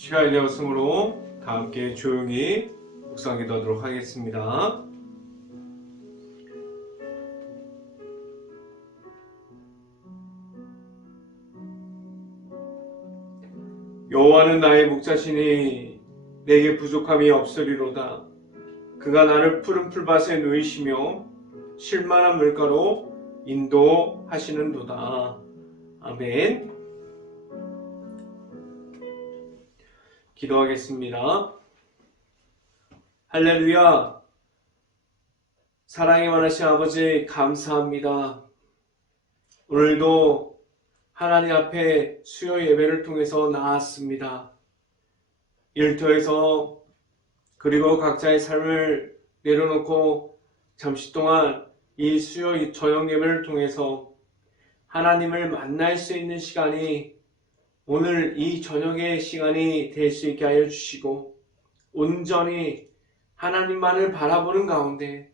시간이 되었으므로 다 함께 조용히 묵상 기도하도록 하겠습니다. 여호와는 나의 목자시니 내게 부족함이 없으리로다. 그가 나를 푸른 풀밭에 누이시며 쉴만한 물가로 인도하시는도다. 아멘. 기도하겠습니다. 할렐루야. 사랑이 많으신 아버지 감사합니다. 오늘도 하나님 앞에 수요 예배를 통해서 나왔습니다. 일터에서 그리고 각자의 삶을 내려놓고 잠시 동안 이 수요 저녁 예배를 통해서 하나님을 만날 수 있는 시간이 오늘 이 저녁의 시간이 될 수 있게 하여 주시고 온전히 하나님만을 바라보는 가운데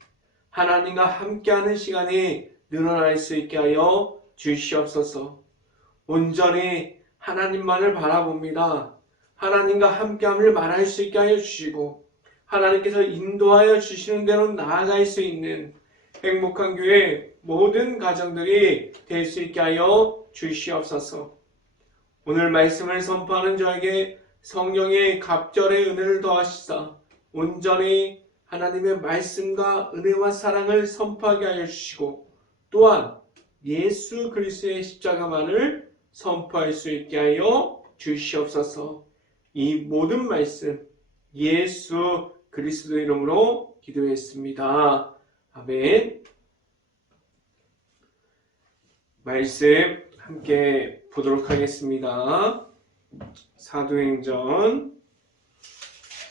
하나님과 함께하는 시간이 늘어날 수 있게 하여 주시옵소서. 온전히 하나님만을 바라봅니다. 하나님과 함께함을 말할 수 있게 하여 주시고 하나님께서 인도하여 주시는 대로 나아갈 수 있는 행복한 교회 모든 가정들이 될 수 있게 하여 주시옵소서. 오늘 말씀을 선포하는 저에게 성령의 갑절의 은혜를 더하시사 온전히 하나님의 말씀과 은혜와 사랑을 선포하게 하여 주시고 또한 예수 그리스도의 십자가만을 선포할 수 있게 하여 주시옵소서. 이 모든 말씀 예수 그리스도 이름으로 기도했습니다. 아멘. 말씀 함께 보도록 하겠습니다. 사도행전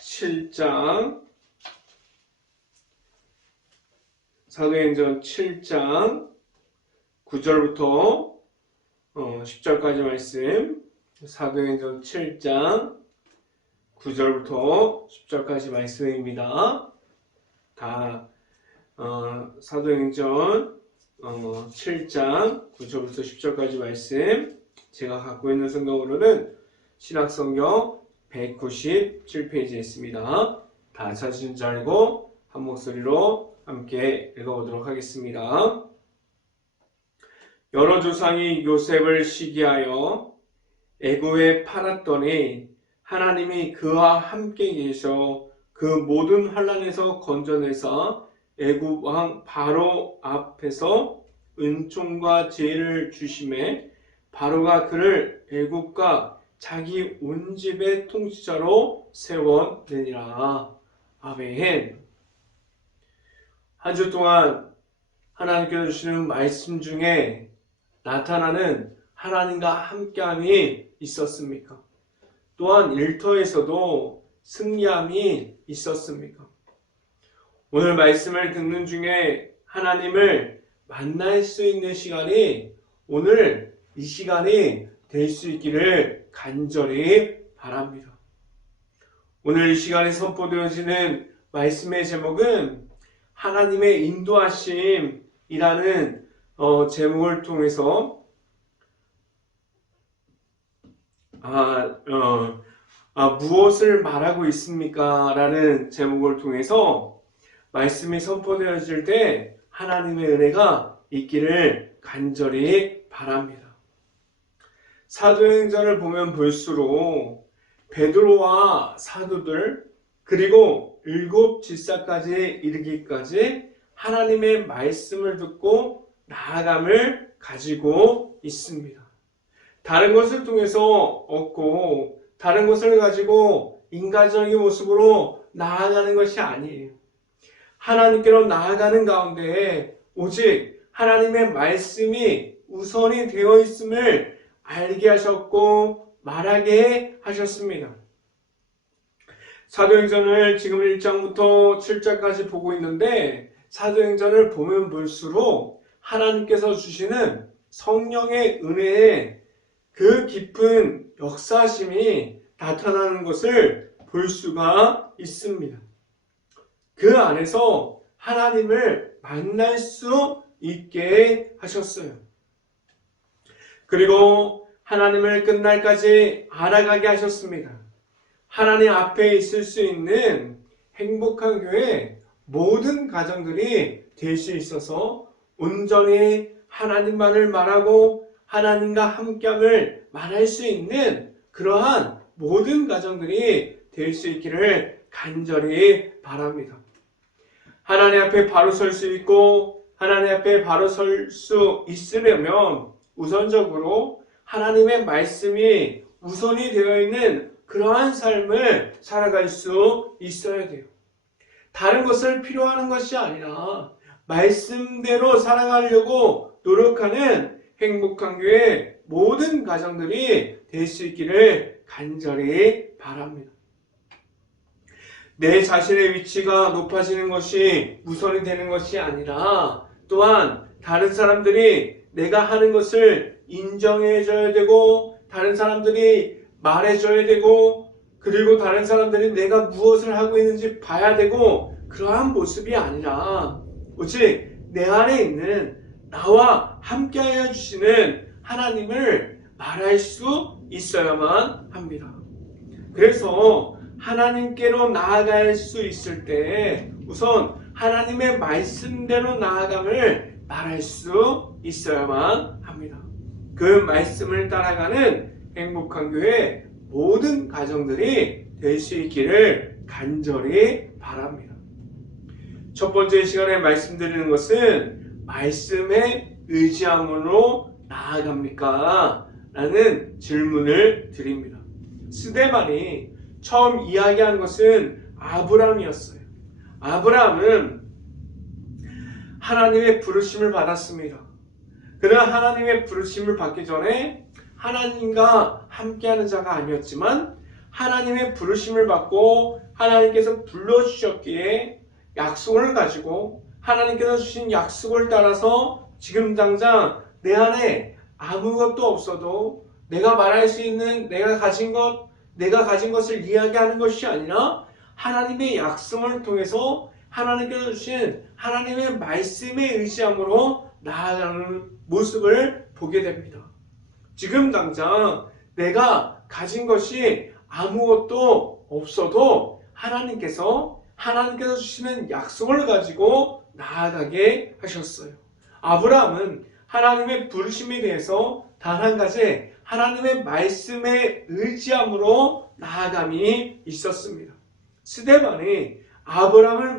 7장 9절부터 10절까지 말씀. 사도행전 7장 9절부터 10절까지 말씀입니다. 다 사도행전 7장 9절부터 10절까지 말씀. 제가 갖고 있는 성경으로는 신약성경 197페이지에 있습니다. 다 찾으신 줄 알고 한 목소리로 함께 읽어보도록 하겠습니다. 여러 조상이 요셉을 시기하여 애굽에 팔았더니 하나님이 그와 함께 계셔 그 모든 환난에서 건져내사 애굽 왕 바로 앞에서 은총과 지혜를 주심에 바로가 그를 애굽과 자기 온 집의 통치자로 세웠느니라. 아멘. 한 주 동안 하나님께서 주시는 말씀 중에 나타나는 하나님과 함께함이 있었습니까? 또한 일터에서도 승리함이 있었습니까? 오늘 말씀을 듣는 중에 하나님을 만날 수 있는 시간이 오늘 이 시간이 될 수 있기를 간절히 바랍니다. 오늘 이 시간에 선포되어지는 말씀의 제목은 하나님의 인도하심이라는 제목을 통해서 무엇을 말하고 있습니까? 라는 제목을 통해서 말씀이 선포되어질 때 하나님의 은혜가 있기를 간절히 바랍니다. 사도행전을 보면 볼수록 베드로와 사도들 그리고 7 집사까지 이르기까지 하나님의 말씀을 듣고 나아감을 가지고 있습니다. 다른 것을 통해서 얻고 다른 것을 가지고 인간적인 모습으로 나아가는 것이 아니에요. 하나님께로 나아가는 가운데 오직 하나님의 말씀이 우선이 되어 있음을 알게 하셨고 말하게 하셨습니다. 사도행전을 지금 1장부터 7장까지 보고 있는데 사도행전을 보면 볼수록 하나님께서 주시는 성령의 은혜에 그 깊은 역사심이 나타나는 것을 볼 수가 있습니다. 그 안에서 하나님을 만날 수 있게 하셨어요. 그리고 하나님을 끝날까지 알아가게 하셨습니다. 하나님 앞에 있을 수 있는 행복한 교회 모든 가정들이 될 수 있어서 온전히 하나님만을 말하고 하나님과 함께함을 말할 수 있는 그러한 모든 가정들이 될 수 있기를 간절히 바랍니다. 하나님 앞에 바로 설 수 있고 하나님 앞에 바로 설 수 있으려면 우선적으로 하나님의 말씀이 우선이 되어 있는 그러한 삶을 살아갈 수 있어야 돼요. 다른 것을 필요하는 것이 아니라 말씀대로 살아가려고 노력하는 행복한 교회 모든 가정들이 될 수 있기를 간절히 바랍니다. 내 자신의 위치가 높아지는 것이 우선이 되는 것이 아니라 또한 다른 사람들이 내가 하는 것을 인정해줘야 되고 다른 사람들이 말해줘야 되고 그리고 다른 사람들이 내가 무엇을 하고 있는지 봐야 되고 그러한 모습이 아니라 오직 내 안에 있는 나와 함께하여 주시는 하나님을 말할 수 있어야만 합니다. 그래서 하나님께로 나아갈 수 있을 때 우선 하나님의 말씀대로 나아감을 말할 수 있어야만 합니다. 그 말씀을 따라가는 행복한 교회 모든 가정들이 될 수 있기를 간절히 바랍니다. 첫 번째 시간에 말씀드리는 것은 말씀에 의지함으로 나아갑니까? 라는 질문을 드립니다. 스데반이 처음 이야기한 것은 아브라함이었어요. 아브라함은 하나님의 부르심을 받았습니다. 그러나 하나님의 부르심을 받기 전에 하나님과 함께하는 자가 아니었지만 하나님의 부르심을 받고 하나님께서 불러주셨기에 약속을 가지고 하나님께서 주신 약속을 따라서 지금 당장 내 안에 아무것도 없어도 내가 말할 수 있는 내가 가진 것을 이야기하는 것이 아니라 하나님의 약속을 통해서 하나님께서 주신 하나님의 말씀에 의지함으로 나아가는 모습을 보게 됩니다. 지금 당장 내가 가진 것이 아무것도 없어도 하나님께서 주시는 약속을 가지고 나아가게 하셨어요. 아브라함은 하나님의 부르심에 대해서 단 한 가지 하나님의 말씀에 의지함으로 나아감이 있었습니다. 스데반이 아브라함을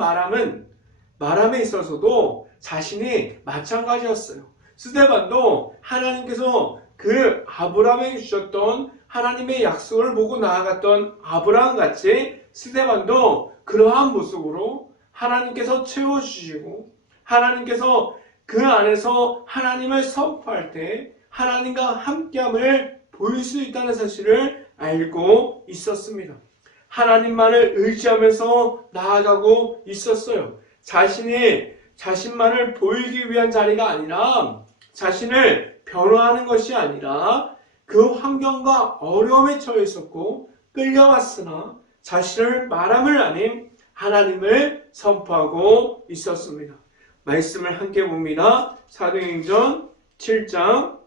말함에 있어서도 자신이 마찬가지였어요. 스데반도 하나님께서 그 아브라함에게 주셨던 하나님의 약속을 보고 나아갔던 아브라함 같이 스데반도 그러한 모습으로 하나님께서 채워주시고 하나님께서 그 안에서 하나님을 선포할 때 하나님과 함께함을 보일 수 있다는 사실을 알고 있었습니다. 하나님만을 의지하면서 나아가고 있었어요. 자신만을 보이기 위한 자리가 아니라 자신을 변화하는 것이 아니라 그 환경과 어려움에 처해 있었고 끌려왔으나 자신을 말함을 아닌 하나님을 선포하고 있었습니다. 말씀을 함께 봅니다. 사도행전 7장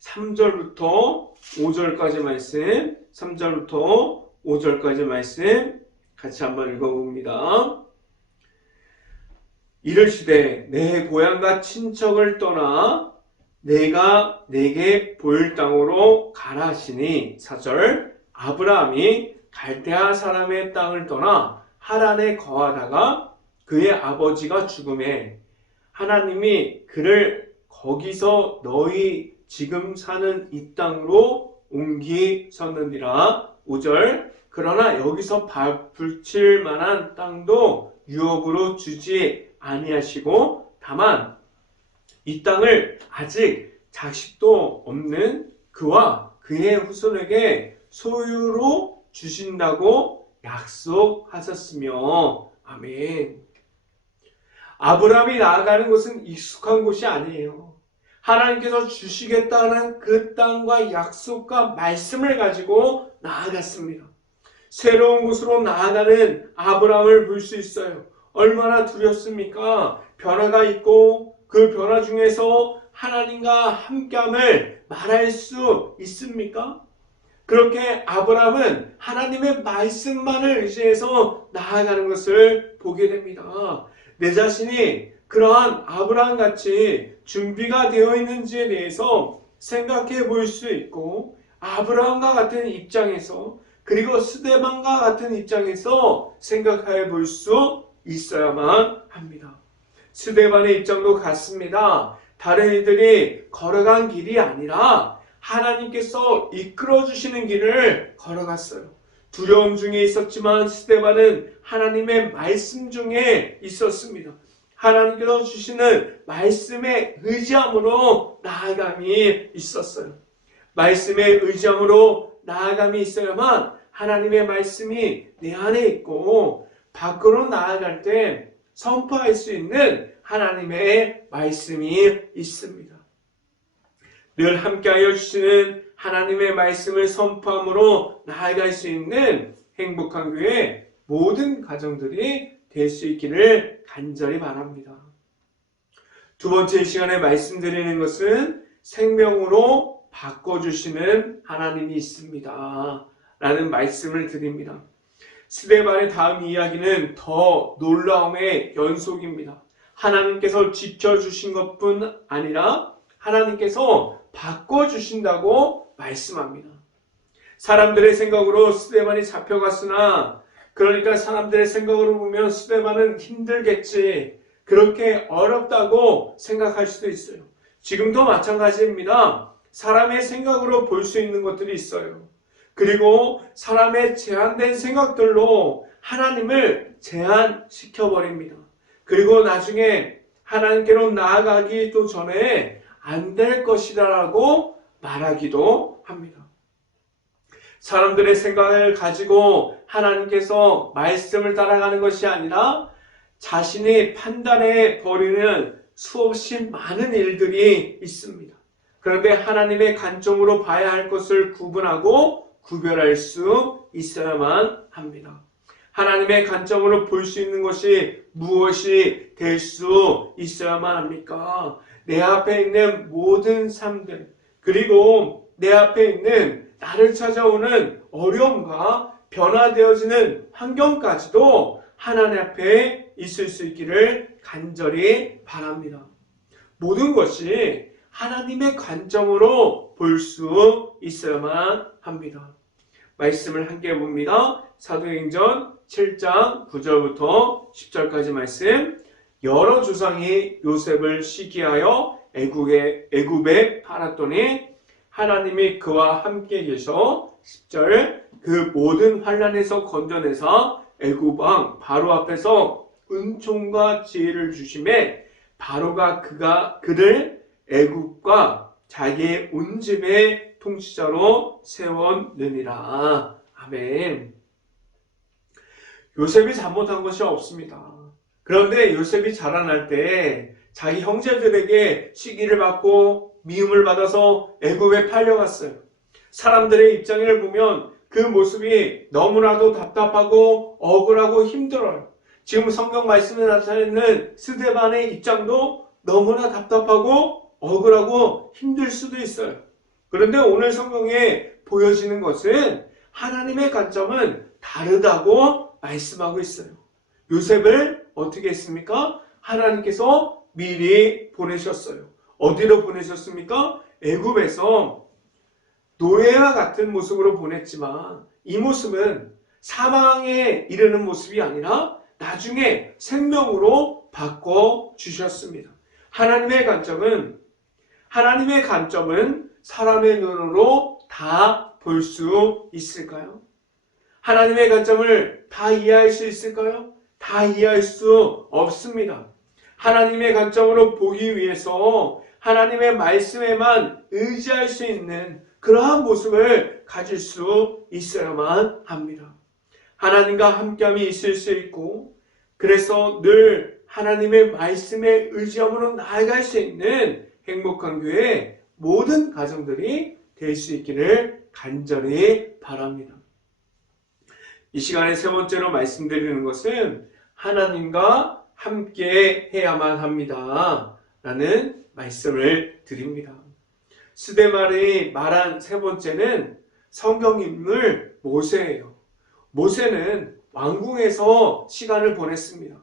3절부터 5절까지 말씀, 3절부터 5절까지 말씀 같이 한번 읽어봅니다. 이르시되 내 고향과 친척을 떠나 내가 내게 보일 땅으로 가라 하시니 4절 아브라함이 갈대아 사람의 땅을 떠나 하란에 거하다가 그의 아버지가 죽음에 하나님이 그를 거기서 너희 지금 사는 이 땅으로 옮기셨느니라. 5절 그러나 여기서 붙일 만한 땅도 유업으로 주지 아니하시고 다만 이 땅을 아직 자식도 없는 그와 그의 후손에게 소유로 주신다고 약속하셨으며 아멘. 아브라함이 나아가는 곳은 익숙한 곳이 아니에요. 하나님께서 주시겠다는 그 땅과 약속과 말씀을 가지고 나아갔습니다. 새로운 곳으로 나아가는 아브라함을 볼 수 있어요. 얼마나 두렵습니까? 변화가 있고 그 변화 중에서 하나님과 함께함을 말할 수 있습니까? 그렇게 아브라함은 하나님의 말씀만을 의지해서 나아가는 것을 보게 됩니다. 내 자신이 그러한 아브라함 같이 준비가 되어 있는지에 대해서 생각해 볼 수 있고, 아브라함과 같은 입장에서, 그리고 스데반과 같은 입장에서 생각해 볼 수 있어야만 합니다. 스데반의 입장도 같습니다. 다른 이들이 걸어간 길이 아니라 하나님께서 이끌어 주시는 길을 걸어갔어요. 두려움 중에 있었지만 스데반은 하나님의 말씀 중에 있었습니다. 하나님께서 주시는 말씀에 의지함으로 나아감이 있었어요. 말씀에 의지함으로 나아감이 있어야만 하나님의 말씀이 내 안에 있고, 밖으로 나아갈 때 선포할 수 있는 하나님의 말씀이 있습니다. 늘 함께하여 주시는 하나님의 말씀을 선포함으로 나아갈 수 있는 행복한 교회 모든 가정들이 될 수 있기를 간절히 바랍니다. 두 번째 시간에 말씀드리는 것은 생명으로 바꿔주시는 하나님이 있습니다 라는 말씀을 드립니다. 스데반의 다음 이야기는 더 놀라움의 연속입니다. 하나님께서 지켜주신 것뿐 아니라 하나님께서 바꿔주신다고 말씀합니다. 사람들의 생각으로 스데반이 잡혀갔으나, 그러니까 사람들의 생각으로 보면 스데반은 힘들겠지, 그렇게 어렵다고 생각할 수도 있어요. 지금도 마찬가지입니다. 사람의 생각으로 볼 수 있는 것들이 있어요. 그리고 사람의 제한된 생각들로 하나님을 제한시켜버립니다. 그리고 나중에 하나님께로 나아가기도 전에 안 될 것이라고 말하기도 합니다. 사람들의 생각을 가지고 하나님께서 말씀을 따라가는 것이 아니라 자신이 판단해 버리는 수없이 많은 일들이 있습니다. 그런데 하나님의 관점으로 봐야 할 것을 구분하고 구별할 수 있어야만 합니다. 하나님의 관점으로 볼 수 있는 것이 무엇이 될 수 있어야만 합니까? 내 앞에 있는 모든 삶들, 그리고 내 앞에 있는 나를 찾아오는 어려움과 변화되어지는 환경까지도 하나님 앞에 있을 수 있기를 간절히 바랍니다. 모든 것이 하나님의 관점으로 볼 수 있어야만 합니다. 말씀을 함께 봅니다. 사도행전 7장 9절부터 10절까지 말씀. 여러 조상이 요셉을 시기하여 애굽에 팔았더니 하나님이 그와 함께 계셔 10절 그 모든 환난에서 건져내사 애굽 왕 바로 앞에서 은총과 지혜를 주심에 바로가 그를 애굽과 자기의 온 집의 통치자로 세웠느니라. 아멘. 요셉이 잘못한 것이 없습니다. 그런데 요셉이 자라날 때 자기 형제들에게 시기를 받고 미움을 받아서 애굽에 팔려갔어요. 사람들의 입장을 보면 그 모습이 너무나도 답답하고 억울하고 힘들어요. 지금 성경 말씀에 나타내는 스데반의 입장도 너무나 답답하고 억울하고 힘들 수도 있어요. 그런데 오늘 성경에 보여지는 것은 하나님의 관점은 다르다고 말씀하고 있어요. 요셉을 어떻게 했습니까? 하나님께서 미리 보내셨어요. 어디로 보내셨습니까? 애굽에서 노예와 같은 모습으로 보냈지만 이 모습은 사망에 이르는 모습이 아니라 나중에 생명으로 바꿔주셨습니다. 하나님의 관점은 사람의 눈으로 다 볼 수 있을까요? 하나님의 관점을 다 이해할 수 있을까요? 다 이해할 수 없습니다. 하나님의 관점으로 보기 위해서 하나님의 말씀에만 의지할 수 있는 그러한 모습을 가질 수 있어야만 합니다. 하나님과 함께함이 있을 수 있고, 그래서 늘 하나님의 말씀에 의지함으로 나아갈 수 있는 행복한 교회 모든 가정들이 될 수 있기를 간절히 바랍니다. 이 시간에 세 번째로 말씀드리는 것은 하나님과 함께 해야만 합니다 라는 말씀을 드립니다. 스데반이 말한 세 번째는 성경 인물 모세예요. 모세는 왕궁에서 시간을 보냈습니다.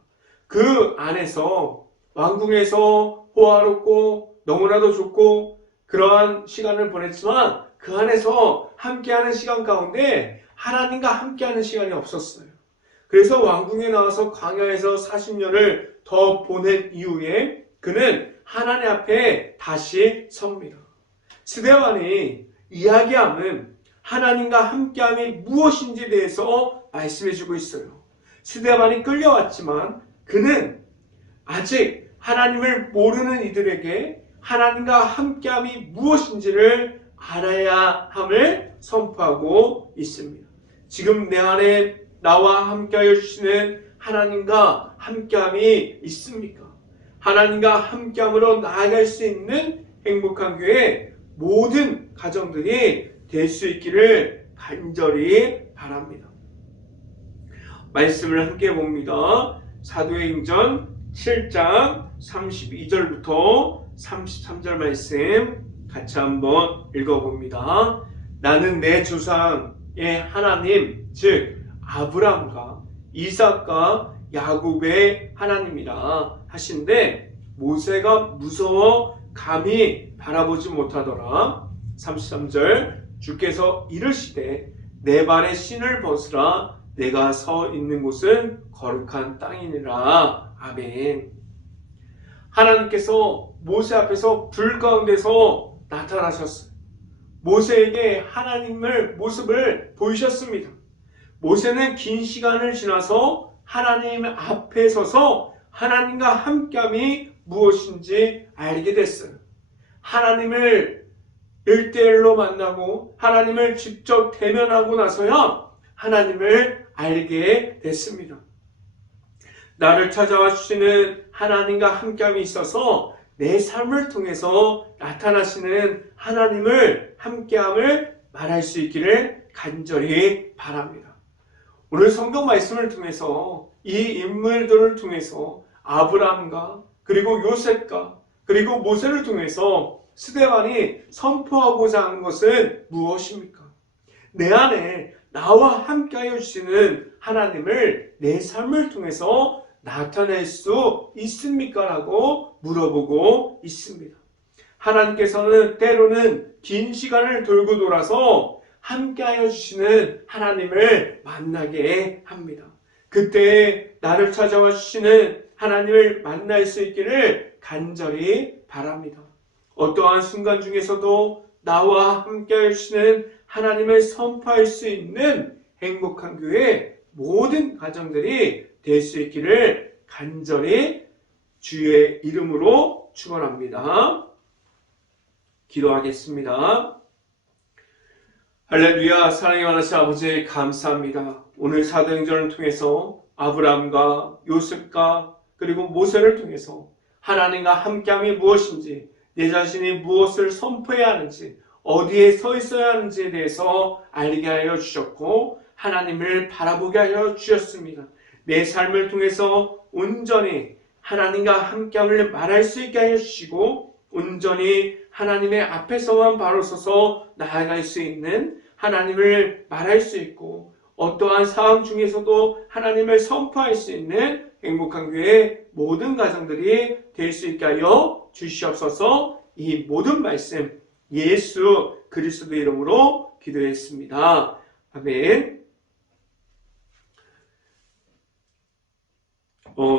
그 안에서 왕궁에서 호화롭고 너무나도 좋고 그러한 시간을 보냈지만 그 안에서 함께하는 시간 가운데 하나님과 함께하는 시간이 없었어요. 그래서 왕궁에 나와서 광야에서 40년을 더 보낸 이후에 그는 하나님 앞에 다시 섭니다. 스데반이 이야기함은 하나님과 함께함이 무엇인지에 대해서 말씀해주고 있어요. 스데반이 끌려왔지만 그는 아직 하나님을 모르는 이들에게 하나님과 함께함이 무엇인지를 알아야 함을 선포하고 있습니다. 지금 내 안에 나와 함께하여 주시는 하나님과 함께함이 있습니까? 하나님과 함께함으로 나아갈 수 있는 행복한 교회 모든 가정들이 될 수 있기를 간절히 바랍니다. 말씀을 함께 봅니다. 사도행전 7장 32절부터 33절 말씀 같이 한번 읽어봅니다. 나는 내 조상의 하나님 즉 아브라함과 이삭과 야곱의 하나님이라 하신데 모세가 무서워 감히 바라보지 못하더라. 33절 주께서 이르시되 내 발에 신을 벗으라 내가 서 있는 곳은 거룩한 땅이니라. 아멘. 하나님께서 모세 앞에서 불 가운데서 나타나셨어요. 모세에게 하나님의 모습을 보이셨습니다. 모세는 긴 시간을 지나서 하나님 앞에 서서 하나님과 함께함이 무엇인지 알게 됐어요. 하나님을 1대1로 만나고 하나님을 직접 대면하고 나서야 하나님을 알게 됐습니다. 나를 찾아와 주시는 하나님과 함께함이 있어서 내 삶을 통해서 나타나시는 하나님을 함께함을 말할 수 있기를 간절히 바랍니다. 오늘 성경 말씀을 통해서 이 인물들을 통해서 아브라함과 그리고 요셉과 그리고 모세를 통해서 스데반이 선포하고자 하는 것은 무엇입니까? 내 안에 나와 함께하여 주시는 하나님을 내 삶을 통해서 나타낼 수 있습니까? 라고 물어보고 있습니다. 하나님께서는 때로는 긴 시간을 돌고 돌아서 함께하여 주시는 하나님을 만나게 합니다. 그때 나를 찾아와 주시는 하나님을 만날 수 있기를 간절히 바랍니다. 어떠한 순간 중에서도 나와 함께하여 주시는 하나님을 선포할 수 있는 행복한 교회 모든 가정들이 될 수 있기를 간절히 주의 이름으로 축원합니다. 기도하겠습니다. 할렐루야. 사랑의 많으신 아버지 감사합니다. 오늘 사도행전을 통해서 아브라함과 요셉과 그리고 모세를 통해서 하나님과 함께함이 무엇인지 내 자신이 무엇을 선포해야 하는지 어디에 서 있어야 하는지에 대해서 알게 하여 주셨고 하나님을 바라보게 하여 주셨습니다. 내 삶을 통해서 온전히 하나님과 함께함을 말할 수 있게 하여 주시고 온전히 하나님의 앞에서만 바로 서서 나아갈 수 있는 하나님을 말할 수 있고 어떠한 상황 중에서도 하나님을 선포할 수 있는 행복한 교회 모든 가정들이 될 수 있게 하여 주시옵소서. 이 모든 말씀 예수 그리스도 이름으로 기도했습니다. 아멘.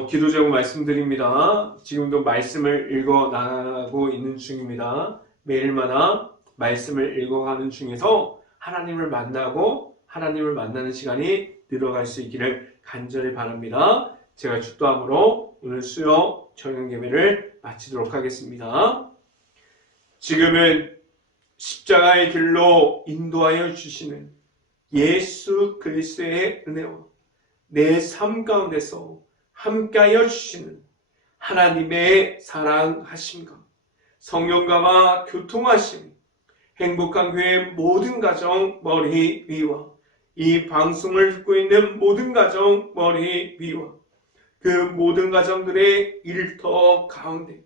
기도 제목 말씀드립니다. 지금도 말씀을 읽어 나가고 있는 중입니다. 매일마다 말씀을 읽어가는 중에서 하나님을 만나고 하나님을 만나는 시간이 늘어갈 수 있기를 간절히 바랍니다. 제가 축도함으로 오늘 수요 저녁 예배를 마치도록 하겠습니다. 지금은 십자가의 길로 인도하여 주시는 예수 그리스도의 은혜와 내 삶 가운데서 함께하여 주시는 하나님의 사랑하심과 성령과와 교통하심 행복한 교회 모든 가정 머리 위와 이 방송을 듣고 있는 모든 가정 머리 위와 그 모든 가정들의 일터 가운데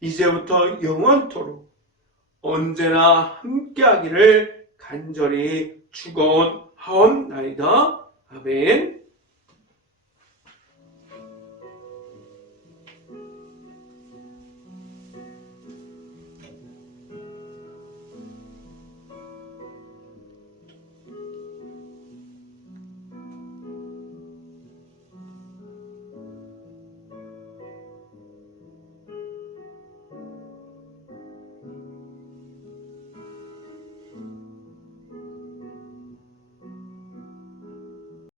이제부터 영원토록 언제나 함께하기를 간절히 축원하옵나이다. 아멘.